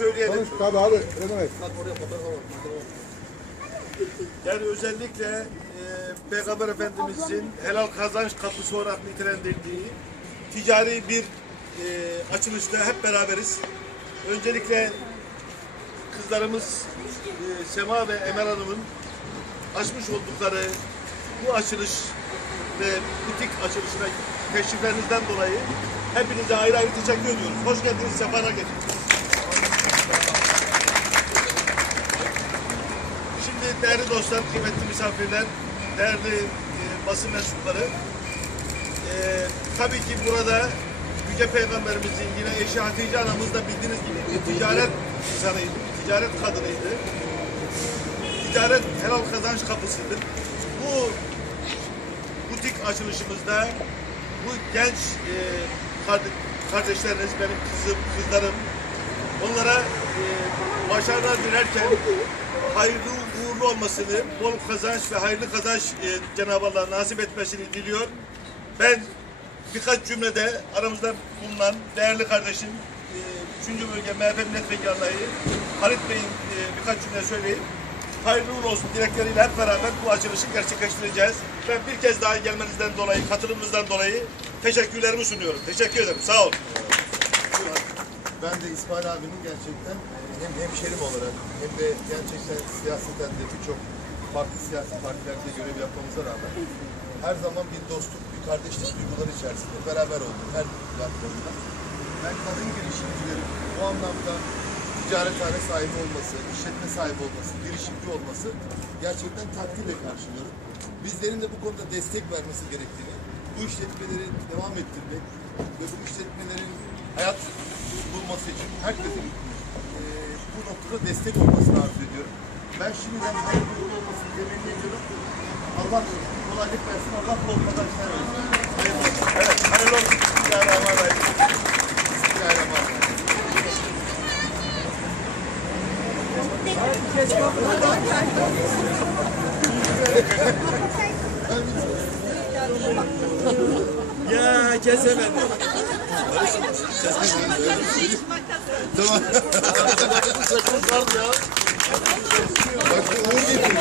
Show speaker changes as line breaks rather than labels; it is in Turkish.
söyleyelim. Konuş tabii abi. Ne demek? Bak oraya fotoğraf var.
Yani özellikle e, Peygamber Efendimizin helal kazanç kapısı olarak nitelendirdiği ticari bir e, açılışta hep beraberiz. Öncelikle kızlarımız e, Sema ve Emel Hanım'ın açmış oldukları bu açılış ve butik açılışına teşriflerinizden dolayı hepinize ayrı ayrı teşekkür ediyoruz. Hoş geldiniz, sefana getirdiniz. Değerli dostlar, kıymetli misafirler, değerli e, basın mensupları, e, tabii ki burada Yüce Peygamberimizin yine eşi Hatice anamız da bildiğiniz gibi bir ticaret insanıydı, bir ticaret kadınıydı. Ticaret helal kazanç kapısıdır. Bu butik açılışımızda bu genç e, karde- kardeşleriniz, benim kızım, kızlarım, onlara e, başarılar dilerken hayırlı uğurlu olmasını, bol kazanç ve hayırlı kazanç e, Cenab-ı Allah nasip etmesini diliyor. Ben birkaç cümlede aramızda bulunan değerli kardeşim, e, 3. bölge MHP milletvekili adayı Halit Bey'in e, birkaç cümle söyleyip hayırlı uğurlu olsun dilekleriyle hep beraber bu açılışı gerçekleştireceğiz. Ben bir kez daha gelmenizden dolayı, katılımınızdan dolayı teşekkürlerimi sunuyorum. Teşekkür ederim. Sağ olun.
Ben de İsmail abinin gerçekten hem hemşerim olarak hem de gerçekten siyaseten de birçok farklı siyasi partilerde görev yapmamıza rağmen her zaman bir dostluk, bir kardeşlik duyguları içerisinde beraber olduk her platformda. Ben kadın girişimcilerin bu anlamda ticarethane sahibi olması, işletme sahibi olması, girişimci olması gerçekten takdirle karşılıyorum. Bizlerin de bu konuda destek vermesi gerektiğini, bu işletmeleri devam ettirmek ve bu işletmelerin hayat bulması için herkesin eee, bu noktada destek olmasını arzu ediyorum. Ben şimdiden hayırlı uğurlu olmasını temenni ediyorum. Allah kolaylık versin, Allah bol kazançlar versin. Hayırlı olsun.
Evet, hayırlı olsun. Bismillahirrahmanirrahim.
Bismillahirrahmanirrahim.
Ya kesemedim.
Tamam. Saçımız vardı ya. Bak Uğur getirdi.